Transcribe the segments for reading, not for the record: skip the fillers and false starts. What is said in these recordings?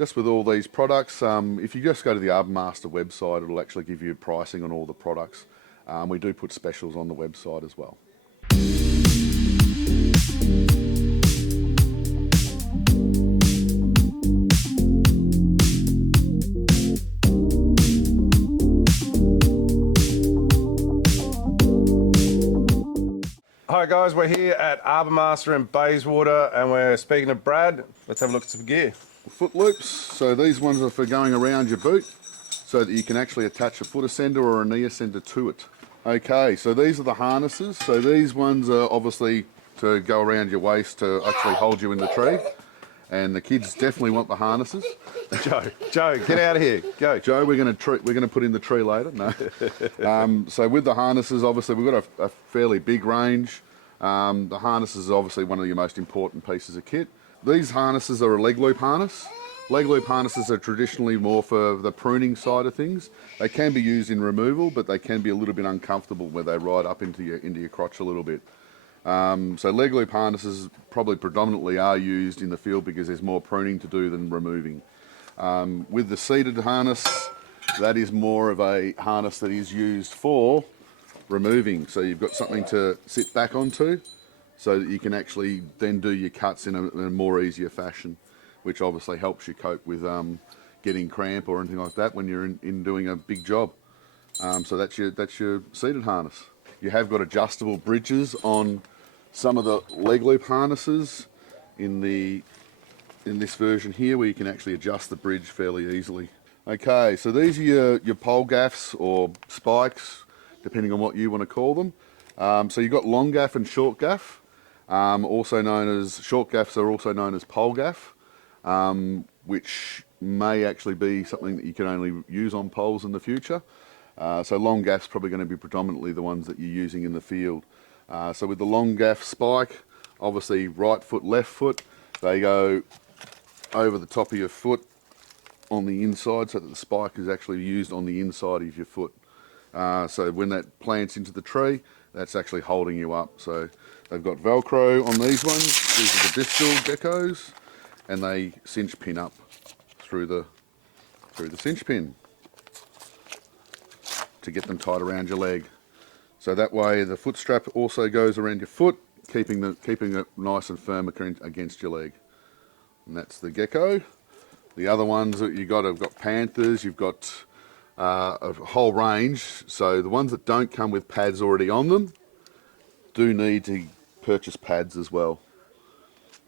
just with all these products, if you just go to the ARBORMASTER website, it'll actually give you pricing on all the products. We do put specials on the website as well. Hi guys, we're here at ARBORMASTER in Bayswater and we're speaking to Brad. Let's have a look at some gear. Foot loops, so these ones are for going around your boot so that you can actually attach a foot ascender or a knee ascender to it. Okay, so these are the harnesses. So these ones are obviously to go around your waist to actually hold you in the tree. And the kids definitely want the harnesses. Joe, get out of here. Go. Joe, we're going to put in the tree later. No. So with the harnesses, obviously we've got a fairly big range. The harnesses is obviously one of your most important pieces of kit. These harnesses are a leg loop harness. Leg loop harnesses are traditionally more for the pruning side of things. They can be used in removal, but they can be a little bit uncomfortable where they ride up into your crotch a little bit. So leg loop harnesses probably predominantly are used in the field because there's more pruning to do than removing. With the seated harness, that is more of a harness that is used for removing. So you've got something to sit back onto so that you can actually then do your cuts in a more easier fashion, which obviously helps you cope with getting cramp or anything like that when you're in doing a big job. So that's your seated harness. You have got adjustable bridges on some of the leg loop harnesses in this version here, where you can actually adjust the bridge fairly easily. Okay, so these are your pole gaffs or spikes, depending on what you want to call them. So you've got long gaff and short gaff. Also known as short gaffs are also known as pole gaff, which may actually be something that you can only use on poles in the future. So long gaff's probably going to be predominantly the ones that you're using in the field. So with the long gaff spike, obviously right foot, left foot, they go over the top of your foot on the inside so that the spike is actually used on the inside of your foot. So when that plants into the tree, that's actually holding you up. So they've got Velcro on these ones. These are the distal geckos, and they cinch pin up through the cinch pin to get them tied around your leg. So that way the foot strap also goes around your foot, keeping it nice and firm against your leg. And that's the gecko. The other ones that you've got have got Panthers, you've got a whole range. So the ones that don't come with pads already on them do need to purchase pads as well.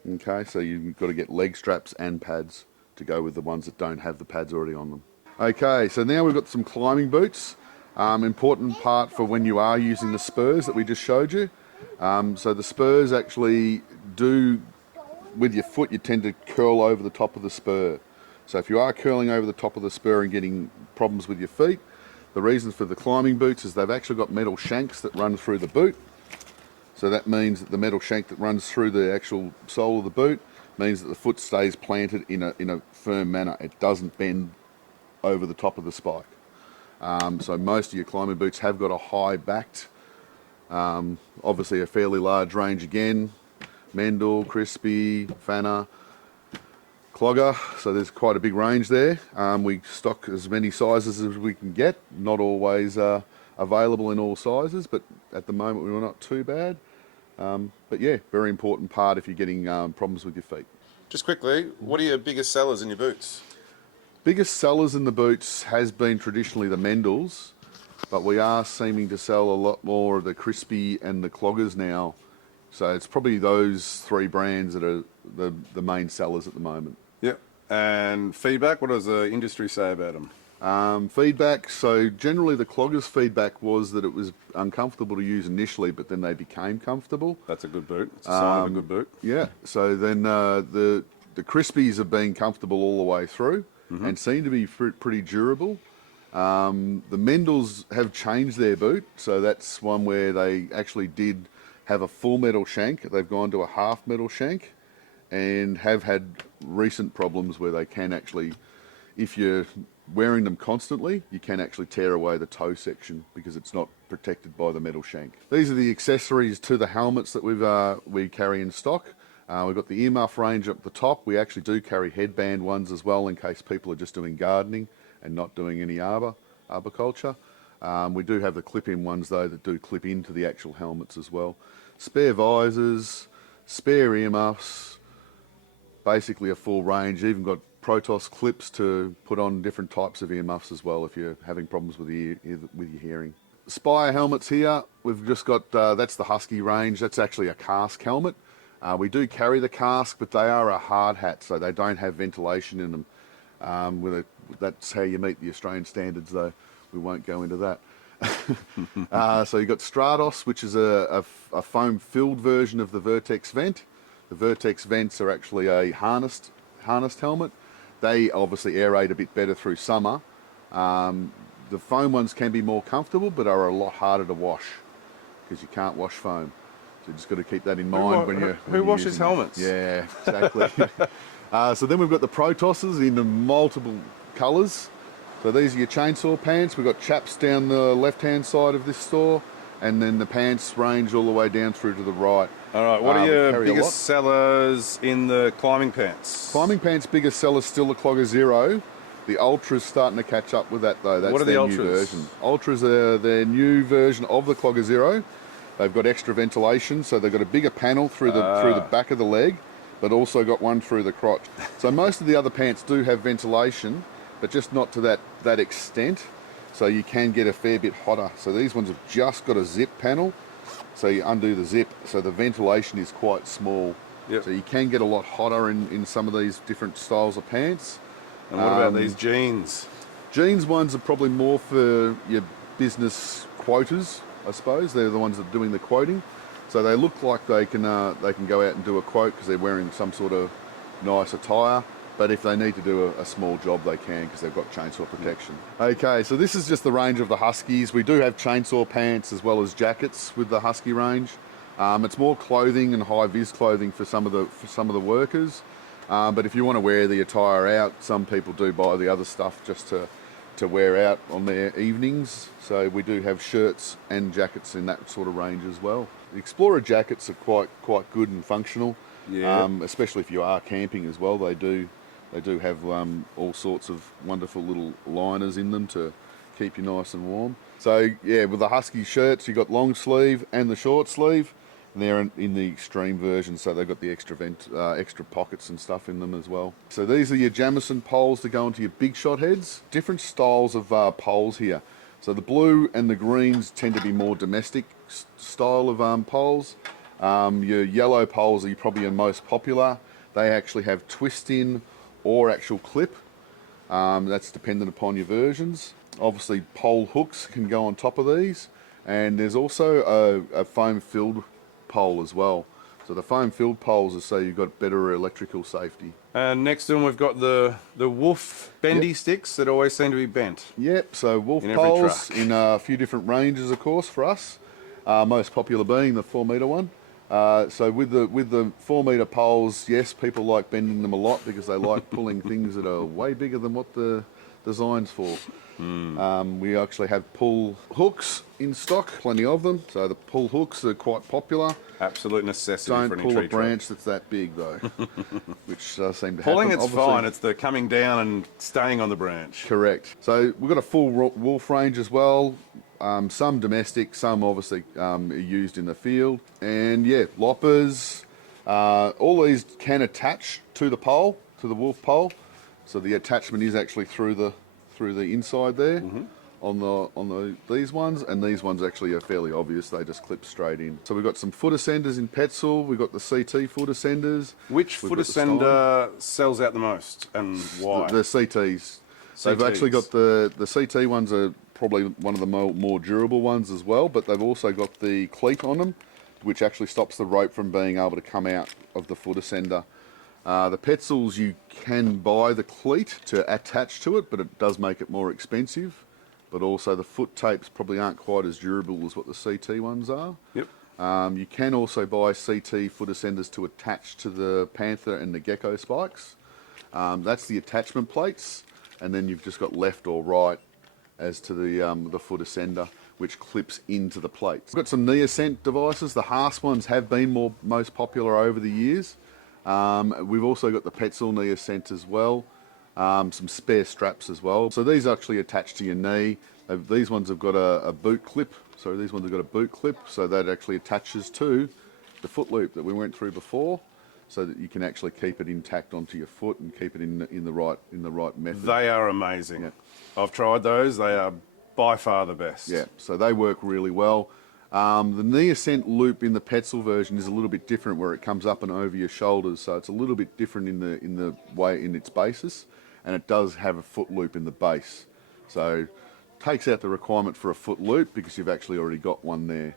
Okay, so you've got to get leg straps and pads to go with the ones that don't have the pads already on them. Okay, so now we've got some climbing boots. Important part for when you are using the spurs that we just showed you. So the spurs actually do, with your foot, you tend to curl over the top of the spur. So if you are curling over the top of the spur and getting problems with your feet, the reason for the climbing boots is they've actually got metal shanks that run through the boot. So that means that the metal shank that runs through the actual sole of the boot means that the foot stays planted in a firm manner. It doesn't bend over the top of the spike. So most of your climbing boots have got a high backed, obviously a fairly large range again, Mendel, Crispy, Fanner, Clogger, so there's quite a big range there. We stock as many sizes as we can get, not always available in all sizes, but at the moment we're not too bad. But yeah, very important part if you're getting problems with your feet. Just quickly, what are your biggest sellers in your boots? Biggest sellers in the boots has been traditionally the Mendels, but we are seeming to sell a lot more of the Crispy and the Cloggers now. So it's probably those three brands that are the main sellers at the moment. Yep. And feedback, what does the industry say about them? Feedback, so generally the Cloggers feedback was that it was uncomfortable to use initially, but then they became comfortable. That's a good boot. It's a sign of a good boot. Yeah, so then the Crispies have been comfortable all the way through. And seem to be pretty durable. The Mendels have changed their boot, so that's one where they actually did have a full metal shank. They've gone to a half metal shank and have had recent problems where they can actually, if you're wearing them constantly, you can actually tear away the toe section because it's not protected by the metal shank. These are the accessories to the helmets that we carry in stock. We've got the earmuff range up the top. We actually do carry headband ones as well in case people are just doing gardening and not doing any arboriculture. We do have the clip-in ones though that do clip into the actual helmets as well. Spare visors, spare earmuffs, basically a full range. Even got Protos clips to put on different types of earmuffs as well if you're having problems with your hearing. Spire helmets here, we've just got, that's the Husky range. That's actually a cask helmet. We do carry the cask, but they are a hard hat, so they don't have ventilation in them. That's how you meet the Australian standards though. We won't go into that. So you've got Stratos, which is a foam-filled version of the Vertex vent. The Vertex vents are actually a harnessed helmet. They obviously aerate a bit better through summer. The foam ones can be more comfortable, but are a lot harder to wash because you can't wash foam. So you just got to keep that in mind when you're Who washes using helmets? Yeah, exactly. So then we've got the Protosses in the multiple colours. So these are your chainsaw pants. We've got chaps down the left-hand side of this store, and then the pants range all the way down through to the right. All right, what are We your carry a lot. biggest sellers in the climbing pants? Climbing pants biggest seller's still the Clogger Zero. The Ultra's starting to catch up with that though. That's What are the their new Ultras? version. Ultras are their new version of the Clogger Zero. They've got extra ventilation, so they've got a bigger panel through the back of the leg, but also got one through the crotch. So most of the other pants do have ventilation, but just not to that extent. So you can get a fair bit hotter. So these ones have just got a zip panel. So you undo the zip, so the ventilation is quite small. Yep. So you can get a lot hotter in some of these different styles of pants. And what about these jeans? Jeans ones are probably more for your business quoters, I suppose. They're the ones that are doing the quoting. So they look like they can go out and do a quote because they're wearing some sort of nice attire. But if they need to do a small job, they can because they've got chainsaw protection. Okay, so this is just the range of the Huskies. We do have chainsaw pants as well as jackets with the Husky range. It's more clothing and high-vis clothing for some of the workers. But if you want to wear the attire out, some people do buy the other stuff just to wear out on their evenings. So we do have shirts and jackets in that sort of range as well. The Explorer jackets are quite good and functional. Yeah. Especially if you are camping as well. They do have all sorts of wonderful little liners in them to keep you nice and warm. So yeah, with the Husky shirts, you've got long sleeve and the short sleeve. And they're in the extreme version, so they've got the extra pockets and stuff in them as well. So these are your Jamison poles to go into your big shot heads. Different styles of poles here. So the blue and the greens tend to be more domestic style of poles. Your yellow poles are probably your most popular. They actually have twist in or actual clip. That's dependent upon your versions. Obviously pole hooks can go on top of these, and there's also a foam filled pole as well. So the foam filled poles are so you've got better electrical safety. And next to them we've got the Wolf bendy sticks that always seem to be bent. Yep, so wolf In every poles truck. in a few different ranges of course for us. Most popular being the 4 metre one. So with the 4 metre poles, yes, people like bending them a lot because they like pulling things that are way bigger than what the design's for. We actually have pull hooks in stock, plenty of them. So the pull hooks are quite popular. Absolute necessity Don't for any pull tree a branch that's that big though, which does seem to Pulling happen. it's fine, it's the coming down and staying on the branch. Correct. So we've got a full wolf range as well. Some domestic, some obviously are used in the field. And yeah, loppers. All these can attach to the pole, to the wolf pole. So the attachment is actually through the inside there on these ones, and these ones actually are fairly obvious. They just clip straight in. So we've got some foot ascenders in Petzl. We've got the CT foot ascenders. Which We've foot got the Stein. ascender sells out the most and why? The CTs. They've actually got the CT ones are probably one of the more durable ones as well, but they've also got the cleat on them, which actually stops the rope from being able to come out of the foot ascender. The Petzls, you can buy the cleat to attach to it, but it does make it more expensive. But also the foot tapes probably aren't quite as durable as what the CT ones are. Yep. You can also buy CT foot ascenders to attach to the Panther and the Gecko spikes. That's the attachment plates, and then you've just got left or right as to the foot ascender, which clips into the plates. We've got some knee ascent devices. The Haas ones have been most popular over the years. We've also got the Petzl knee ascent as well, some spare straps as well. So these actually attach to your knee. These ones have got a boot clip. So these ones have got a boot clip, so that actually attaches to the foot loop that we went through before, so that you can actually keep it intact onto your foot and keep it in the right method. They are amazing. Yeah. I've tried those. They are by far the best. Yeah, so they work really well. The knee ascent loop in the Petzl version is a little bit different, where it comes up and over your shoulders, so it's a little bit different in the way in its basis, and it does have a foot loop in the base. So takes out the requirement for a foot loop because you've actually already got one there.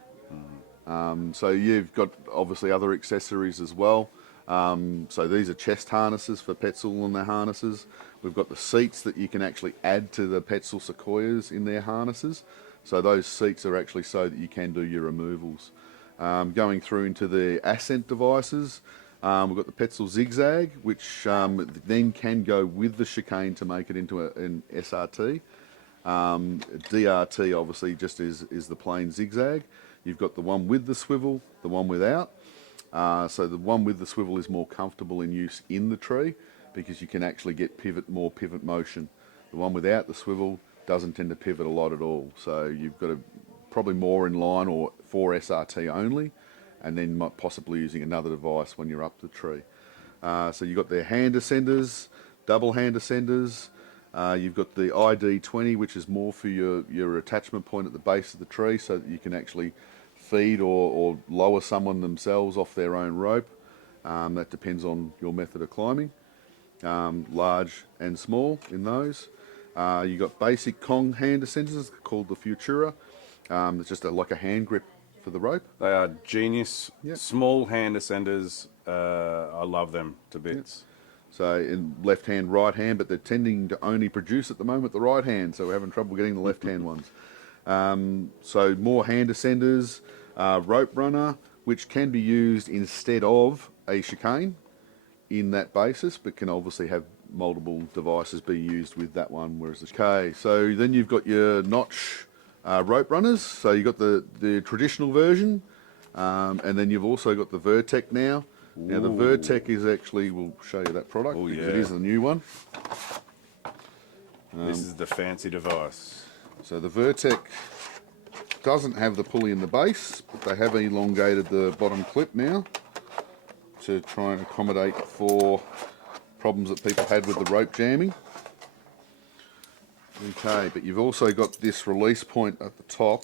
So you've got obviously other accessories as well. So these are chest harnesses for Petzl and their harnesses. We've got the seats that you can actually add to the Petzl Sequoias in their harnesses. So those seats are actually so that you can do your removals. Going through into the ascent devices, we've got the Petzl Zigzag, which then can go with the chicane to make it into an SRT. DRT obviously just is the plain zigzag. You've got the one with the swivel, the one without. So the one with the swivel is more comfortable in use in the tree because you can actually get more pivot motion. The one without the swivel doesn't tend to pivot a lot at all. So you've got probably more in line or for SRT only, and then possibly using another device when you're up the tree. So you've got their hand ascenders, double hand ascenders. You've got the ID20, which is more for your attachment point at the base of the tree, so that you can actually feed or lower someone themselves off their own rope. That depends on your method of climbing. Large and small in those. You've got basic Kong hand ascenders called the Futura. It's just like a hand grip for the rope. They are genius. Yep. Small hand ascenders. I love them to bits. Yep. So in left hand, right hand, but they're tending to only produce at the moment the right hand, so we're having trouble getting the left hand ones. So more hand ascenders, rope runner, which can be used instead of a chicane in that basis, but can obviously have multiple devices be used with that one. Whereas okay, so then you've got your notch rope runners. So you've got the traditional version, and then you've also got the Vertec now. Now the Vertec is actually, we'll show you that product because it is the new one. This is the fancy device. So the Vertec doesn't have the pulley in the base, but they have elongated the bottom clip now to try and accommodate for problems that people had with the rope jamming. Okay, but you've also got this release point at the top.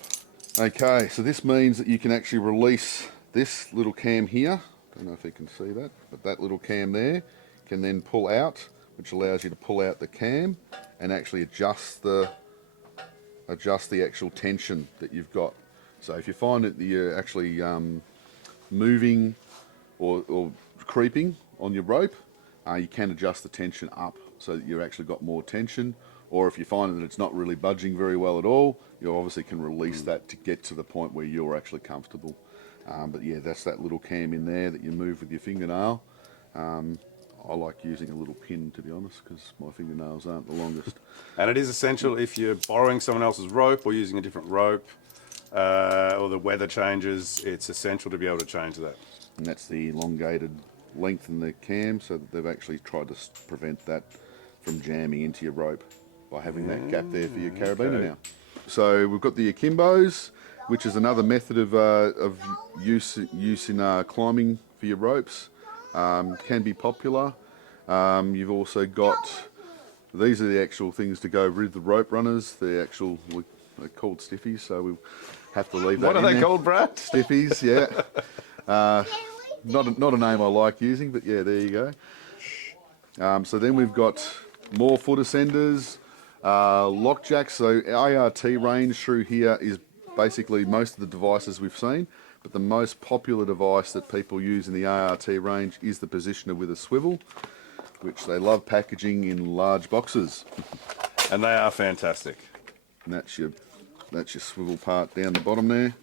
Okay, so this means that you can actually release this little cam here. Don't know if you can see that, but that little cam there can then pull out, which allows you to pull out the cam and actually adjust the actual tension that you've got. So if you find that you're actually moving or creeping on your rope, you can adjust the tension up so that you've actually got more tension. Or if you find that it's not really budging very well at all, you obviously can release that to get to the point where you're actually comfortable. But yeah, that's that little cam in there that you move with your fingernail. I like using a little pin, to be honest, because my fingernails aren't the longest. And it is essential if you're borrowing someone else's rope or using a different rope, or the weather changes, it's essential to be able to change that. And that's the elongated length in the cam, so that they've actually tried to prevent that from jamming into your rope by having that gap there for your carabiner now. So we've got the akimbos, which is another method of use in climbing for your ropes. Can be popular. You've also got, these are the actual things to go with the rope runners. They're called stiffies, so we have to leave that in there. What are they called, Brad? Stiffies, yeah. Not a name I like using, but yeah, there you go. So then we've got more foot ascenders, lock jacks. So ART range through here is basically most of the devices we've seen, but the most popular device that people use in the ART range is the positioner with a swivel, which they love packaging in large boxes. And they are fantastic. And that's your swivel part down the bottom there,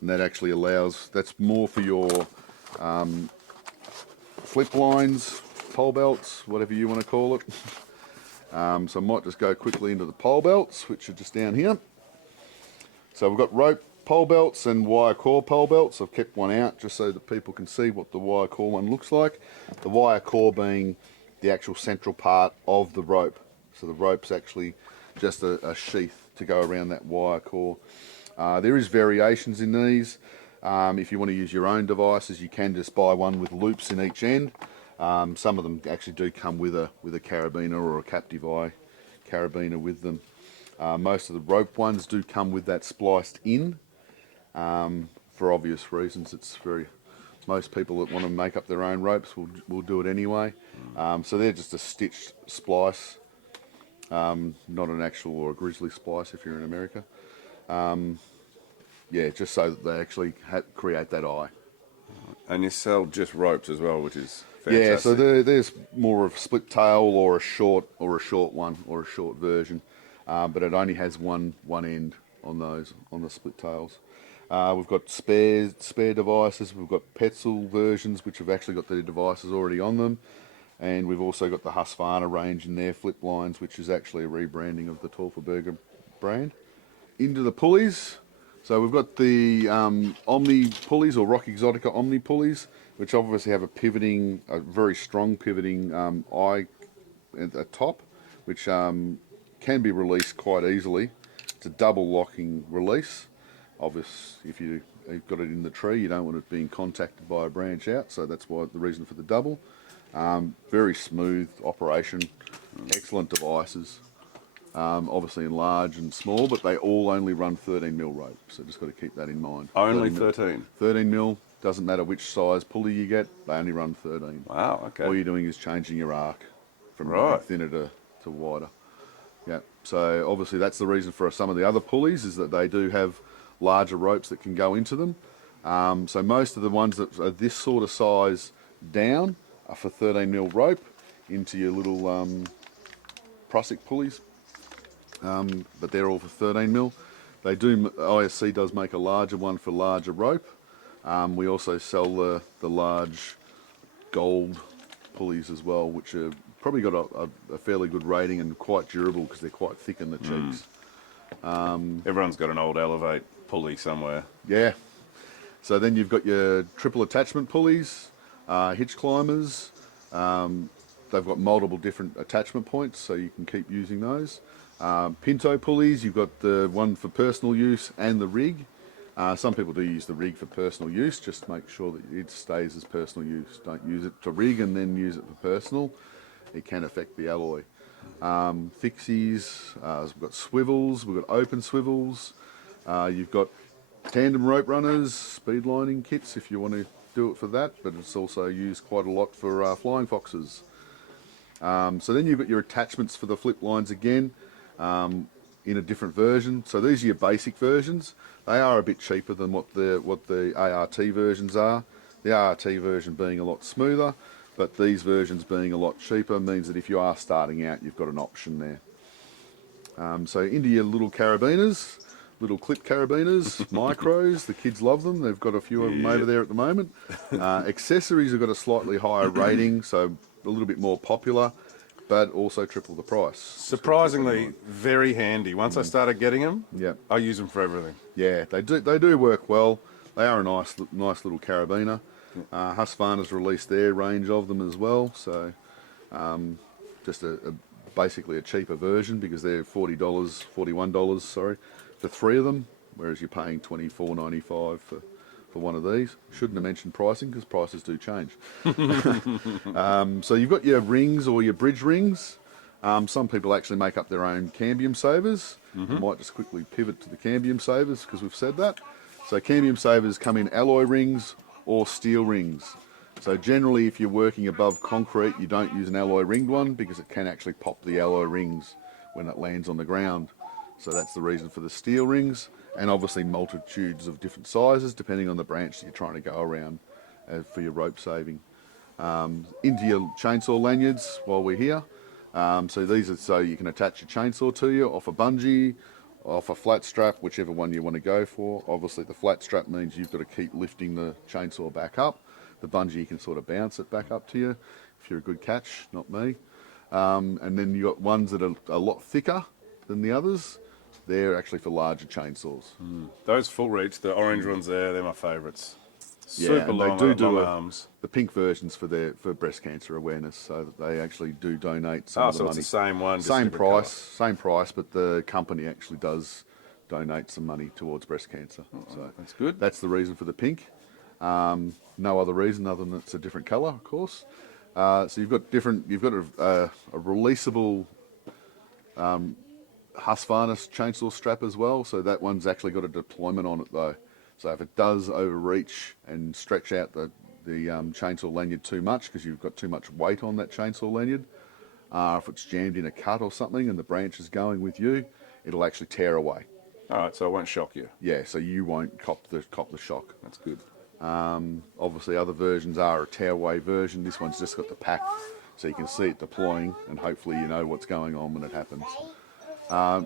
and that actually allows, that's more for your flip lines, pole belts, whatever you want to call it. So I might just go quickly into the pole belts, which are just down here. So we've got rope pole belts and wire core pole belts. I've kept one out just so that people can see what the wire core one looks like. The wire core being the actual central part of the rope. So the rope's actually just a sheath to go around that wire core. There is variations in these. If you want to use your own devices, you can just buy one with loops in each end. Some of them actually do come with a carabiner or a captive eye carabiner with them. Most of the rope ones do come with that spliced in. For obvious reasons, most people that want to make up their own ropes will do it anyway. So they're just a stitched splice, not an actual or a grizzly splice if you're in America. Yeah, just so that they actually create that eye. And you sell just ropes as well, which is fantastic. Yeah, so there's more of a split tail or a short one or a short version, but it only has one end on the split tails. We've got spare devices. We've got Petzl versions which have actually got the devices already on them, and we've also got the Husqvarna range in their flip lines, which is actually a rebranding of the Torferberger brand. Into the pulleys. So we've got the Omni pulleys or Rock Exotica Omni pulleys, which obviously have a very strong pivoting eye at the top, which can be released quite easily. It's a double locking release. Obviously, if you've got it in the tree, you don't want it being contacted by a branch out, so that's why the reason for the double. Very smooth operation, excellent devices. Obviously in large and small, but they all only run 13mm rope, so just got to keep that in mind. Only 13? 13mm, doesn't matter which size pulley you get, they only run 13. Wow, okay. All you're doing is changing your arc from thinner to wider. Yeah, so obviously that's the reason for some of the other pulleys, is that they do have larger ropes that can go into them. So most of the ones that are this sort of size down are for 13mm rope into your little Prusik pulleys. But they're all for 13mm. ISC does make a larger one for larger rope. We also sell the large gold pulleys as well, which are probably got a fairly good rating and quite durable because they're quite thick in the cheeks. Everyone's got an old Elevate pulley somewhere. Yeah. So then you've got your triple attachment pulleys, hitch climbers. They've got multiple different attachment points, so you can keep using those. Pinto pulleys, you've got the one for personal use and the rig. Some people do use the rig for personal use, just to make sure that it stays as personal use. Don't use it to rig and then use it for personal. It can affect the alloy. Fixies, we've got swivels, we've got open swivels. You've got tandem rope runners, speed lining kits if you want to do it for that, but it's also used quite a lot for flying foxes. So then you've got your attachments for the flip lines again. In a different version. So these are your basic versions. They are a bit cheaper than what the ART versions are. The ART version being a lot smoother, but these versions being a lot cheaper means that if you are starting out, you've got an option there. So into your little carabiners, little clip carabiners, micros. The kids love them. They've got a few of them over there at the moment. Accessories have got a slightly higher rating, so a little bit more popular, but also triple the price. Surprisingly, very handy. Once I started getting them, I use them for everything. Yeah, they do work well. They are a nice little carabiner. Husqvarna's released their range of them as well, so just basically a cheaper version because they're $41, for 3 of them, whereas you're paying $24.95 for one of these. Shouldn't have mentioned pricing because prices do change. So you've got your rings or your bridge rings. Some people actually make up their own cambium savers. I might just quickly pivot to the cambium savers because we've said that. So cambium savers come in alloy rings or steel rings. So generally if you're working above concrete, you don't use an alloy ringed one because it can actually pop the alloy rings when it lands on the ground. So that's the reason for the steel rings, and obviously multitudes of different sizes depending on the branch that you're trying to go around for your rope saving. Into your chainsaw lanyards while we're here. So these are so you can attach your chainsaw to you off a bungee, off a flat strap, whichever one you want to go for. Obviously the flat strap means you've got to keep lifting the chainsaw back up. The bungee you can sort of bounce it back up to you if you're a good catch, not me. And then you've got ones that are a lot thicker than the others. They're actually for larger chainsaws. Those full reach, the orange ones there, they're my favourites. Yeah, Super and long, they do long arms. the pink versions for breast cancer awareness, so that they actually do donate some of the So money. it's the same one, just a Same different same price, but the company actually does donate some money towards breast cancer. So that's good. That's the reason for the pink. No other reason other than it's a different colour, of course. So you've got a releasable Husqvarna chainsaw strap as well. So that one's actually got a deployment on it though. So if it does overreach and stretch out the chainsaw lanyard too much because you've got too much weight on that chainsaw lanyard, if it's jammed in a cut or something and the branch is going with you, it'll actually tear away. All right, so it won't shock you. Yeah, so you won't cop the shock. That's good. Obviously other versions are a tear-away version. This one's just got the pack so you can see it deploying and hopefully you know what's going on when it happens.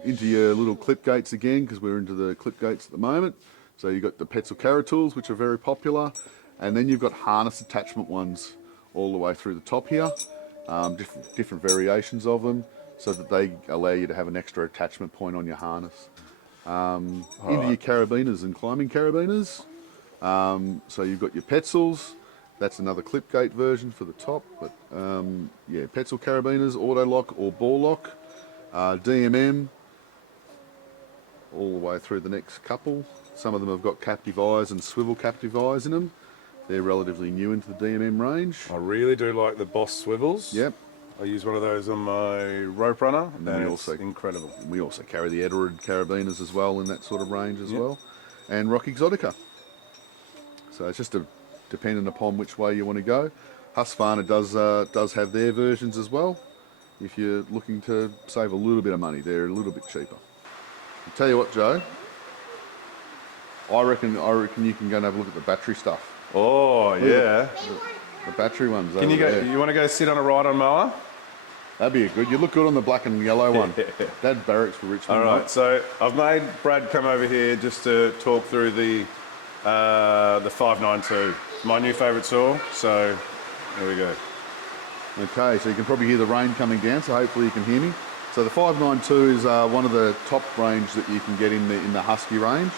Into your little clip gates again, because we're into the clip gates at the moment. So you've got the Petzl Carrot tools, which are very popular, and then you've got harness attachment ones all the way through the top here, different variations of them, so that they allow you to have an extra attachment point on your harness. Into your carabiners and climbing carabiners. So you've got your Petzls. That's another clip gate version for the top, but yeah, Petzl carabiners, auto lock or ball lock, DMM, all the way through the next couple. Some of them have got captive eyes and swivel captive eyes in them. They're relatively new into the DMM range. I really do like the Boss swivels. Yep. I use one of those on my rope runner, and then we it's also incredible. We also carry the Edward carabiners as well in that sort of range as well, and Rock Exotica. So it's just dependent upon which way you want to go. Husqvarna does have their versions as well. If you're looking to save a little bit of money, they're a little bit cheaper. I'll tell you what, Joe. I reckon you can go and have a look at the battery stuff. Oh yeah. The battery ones. Can you go? You want to go sit on a ride-on mower? That'd be good. You look good on the black and yellow one. That barracks for Richmond. All right. So I've made Brad come over here just to talk through the 592, my new favourite saw. So there we go. Okay, so you can probably hear the rain coming down. So hopefully you can hear me. So the 592 is one of the top range that you can get in the Husky range.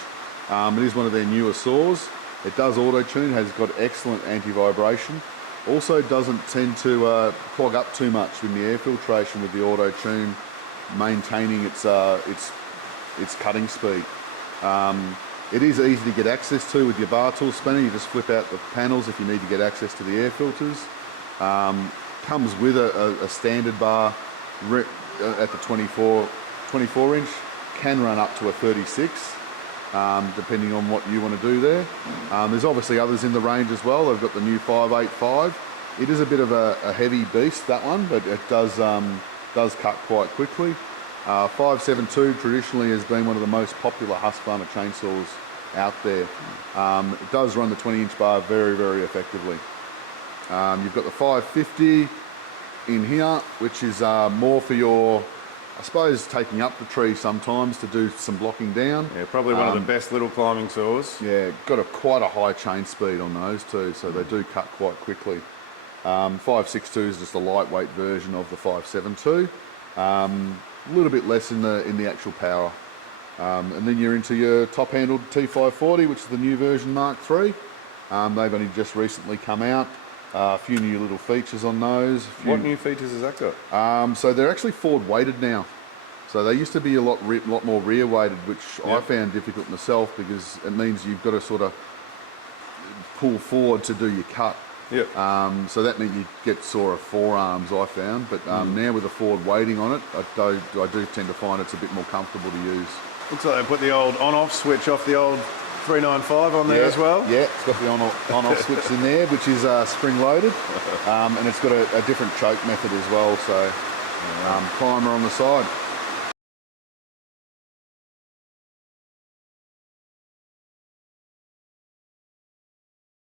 It is one of their newer saws. It does auto-tune, has got excellent anti-vibration. Also doesn't tend to clog up too much in the air filtration with the auto-tune, maintaining its cutting speed. It is easy to get access to with your bar tool spinner. You just flip out the panels if you need to get access to the air filters. Comes with a standard bar at the 24 inch, can run up to a 36. Depending on what you want to do there. There's obviously others in the range as well. They've got the new 585. It is a bit of a heavy beast, that one, but it does cut quite quickly. 572 traditionally has been one of the most popular Husqvarna chainsaws out there. It does run the 20-inch bar very, very effectively. You've got the 550 in here, which is more for your, I suppose, taking up the tree sometimes to do some blocking down. Yeah, probably one of the best little climbing saws. Yeah, got quite a high chain speed on those too, so they do cut quite quickly. 562 is just a lightweight version of the 572. A little bit less in the actual power. And then you're into your top-handled T540, which is the new version Mark III. They've only just recently come out. A few new little features on those. What new features has that got? So they're actually forward weighted now. So they used to be a lot more rear weighted, which I found difficult myself because it means you've got to sort of pull forward to do your cut. Yep. So that meant you get sorer forearms, I found. But now with the forward weighting on it, I do tend to find it's a bit more comfortable to use. Looks like they put the old on-off switch off the old 395 on there as well. Yeah, it's got the on-off switch in there, which is spring-loaded, and it's got a different choke method as well. So, climber on the side.